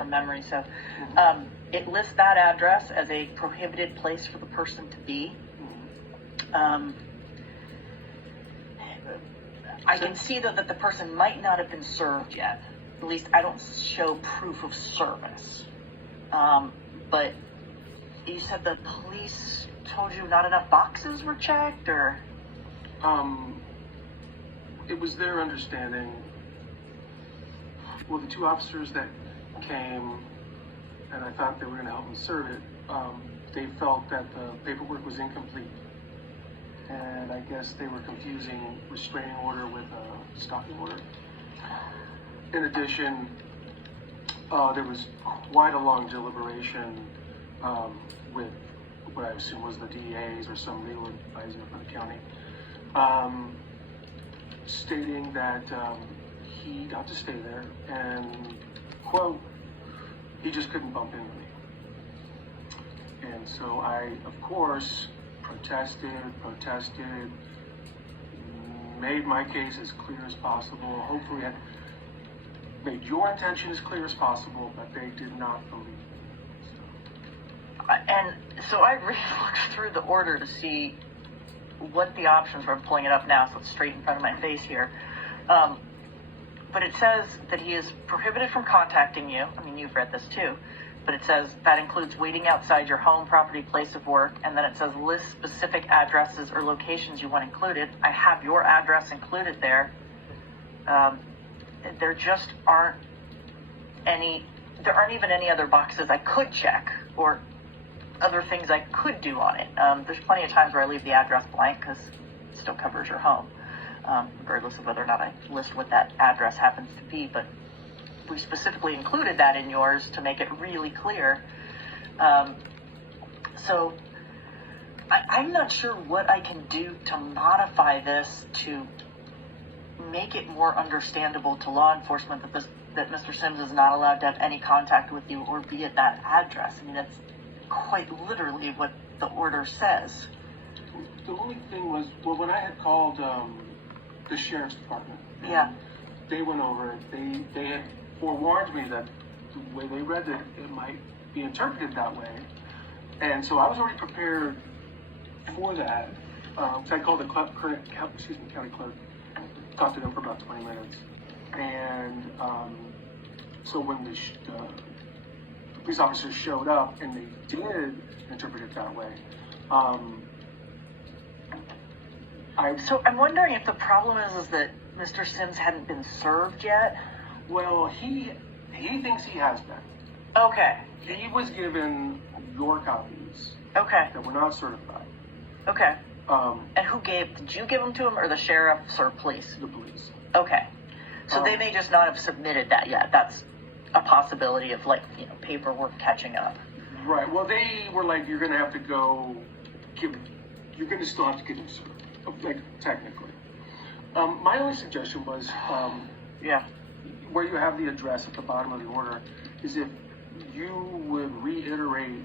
from memory. So it lists that address as a prohibited place for the person to be. I can see, though, that the person might not have been served yet. At least I don't show proof of service. But you said the police told you not enough boxes were checked, or? It was their understanding. Well, the two officers that came, and I thought they were going to help me serve it, they felt that the paperwork was incomplete. And I guess they were confusing restraining order with a stalking order. In addition, there was quite a long deliberation with what I assume was the DAs or some legal advisor for the county, stating that he got to stay there and, quote, he just couldn't bump into me. And so I, of course, protested, made my case as clear as possible. Hopefully I made your intention as clear as possible, but they did not believe me. And so I really looked through the order to see what the options were. I'm pulling it up now, so it's straight in front of my face here. But it says that he is prohibited from contacting you. I mean, you've read this too. But it says that includes waiting outside your home, property, place of work. And then it says list specific addresses or locations you want included. I have your address included there. There just aren't even any other boxes I could check or other things I could do on it. There's plenty of times where I leave the address blank because it still covers your home, regardless of whether or not I list what that address happens to be. But we specifically included that in yours to make it really clear. So I'm not sure what I can do to modify this to make it more understandable to law enforcement that Mr. Sims is not allowed to have any contact with you or be at that address. I mean, that's quite literally what the order says. The only thing was, well, when I had called the sheriff's department, yeah, they went over it. They had forewarned me that the way they read it, it might be interpreted that way, and so I was already prepared for that. So I called the county clerk, talked to them for about 20 minutes, and so when the police officers showed up and they did interpret it that way, So I'm wondering if the problem is that Mr. Sims hadn't been served yet? Well, he thinks he has been. Okay. He was given your copies. Okay. That were not certified. Okay. And did you give them to him, or the sheriffs or police? The police. Okay. So they may just not have submitted that yet. That's a possibility of, paperwork catching up. Right. Well, they were like, you're going to have to go you're going to still have to get him served, technically. My only suggestion was, where you have the address at the bottom of the order, is if you would reiterate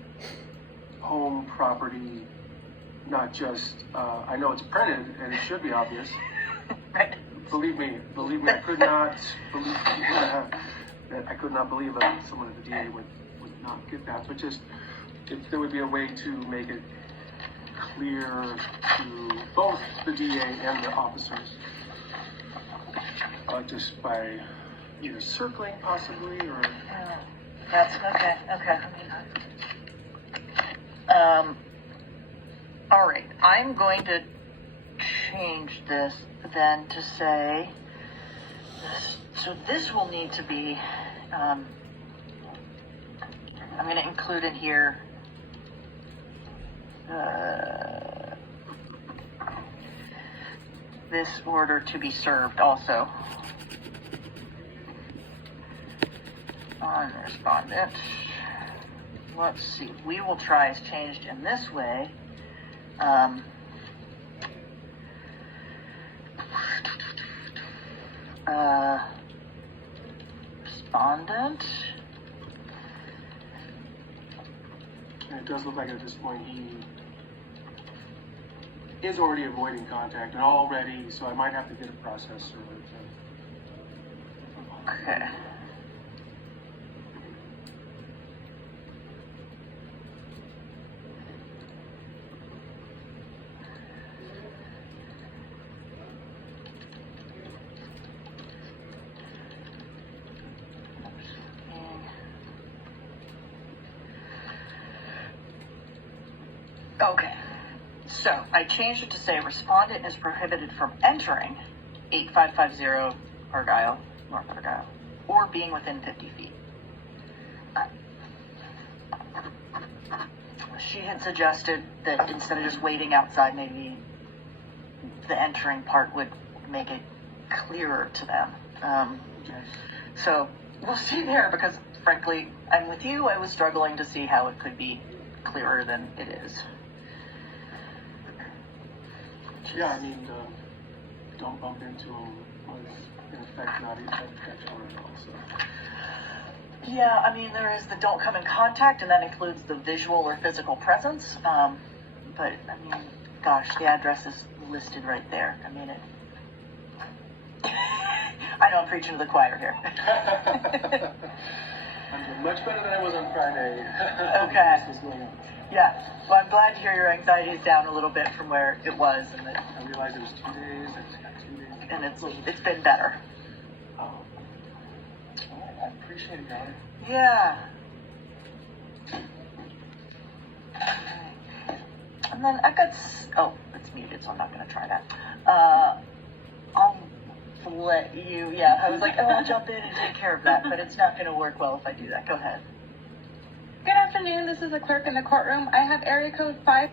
home, property, not just, I know it's printed and it should be obvious. Right. Believe me, I could not believe that someone at the DA would not get that, but just if there would be a way to make it clear to both the DA and the officers, just by either circling possibly or... That's okay. All right, I'm going to change this then to say, so this will need to be, I'm going to include in here, this order to be served also on respondent. Let's see, we will try as changed in this way. Respondent. And it does look like at this point he is already avoiding contact and already, so I might have to get a processor. Okay. Okay. So I changed it to say respondent is prohibited from entering 8550 Argyle, North Argyle, or being within 50 feet. She had suggested that instead of just waiting outside, maybe the entering part would make it clearer to them. So we'll see there, because frankly, I'm with you. I was struggling to see how it could be clearer than it is. Yeah, I mean, don't bump into them was in effect not even intentional at all. So. Yeah, I mean, there is the don't come in contact, and that includes the visual or physical presence. But I mean, gosh, the address is listed right there. I mean, I know I'm preaching to the choir here. I'm doing much better than I was on Friday. Okay. This was going on. Yeah. Well, I'm glad to hear your anxiety is down a little bit from where it was, and that, I realized it was 2 days. I just got 2 days. and it's been better. All right, I appreciate it, guys. Yeah. And then I've got, oh, it's muted, so I'm not going to try that. I'll let you, yeah, I was like, oh, I'll jump in and take care of that, but it's not going to work well if I do that. Go ahead. Good afternoon. This is the clerk in the courtroom. I have area code 5.